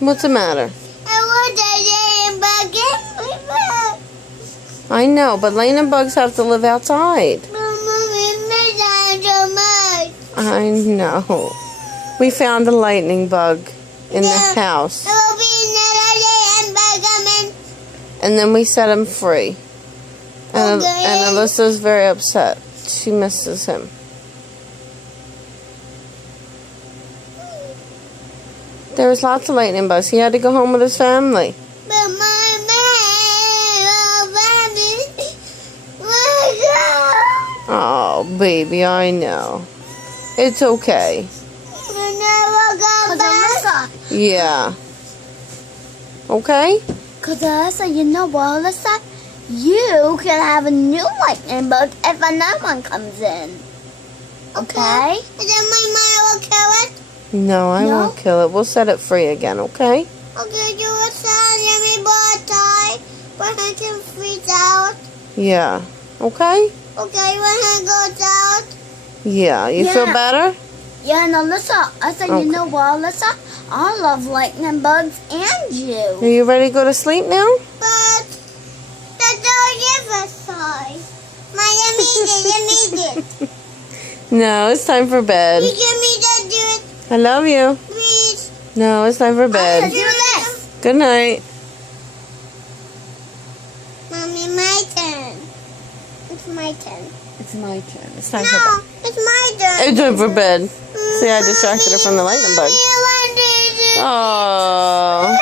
What's the matter? I want a lightning bug. I know, but lightning bugs have to live outside. I know. We found a lightning bug in the house. There will be another lightning bug coming. And then we set him free. And, Okay. and Alyssa's very upset. She misses him. There was lots of lightning bugs. He had to go home with his family. But my Oh, baby, I know. It's okay. never go back. Yeah. Okay? Because Alyssa, you know what, Alyssa? You can have a new lightning bug if another one comes in. Okay? And then my mother will kill it. No, I No? won't kill it. We'll set it free again, okay? Okay, you will send me die, but I can freeze out. Yeah. Okay? Okay, when I goes out. Yeah. You feel Yeah. better? Yeah, and Alyssa, I said, Okay. you know what, Alyssa? I love lightning bugs and Are you. you ready to go to sleep now? But the door never side. My you made it. No, it's time for You bed. give me that do it, I love you. please. No, it's time for bed. Do this. Good night. Mommy, my turn. It's my turn. It's my turn. It's time for No, bed. it's my turn. It's time for bed. See, I distracted her from the lightning bug. Mommy, I want to do Oh.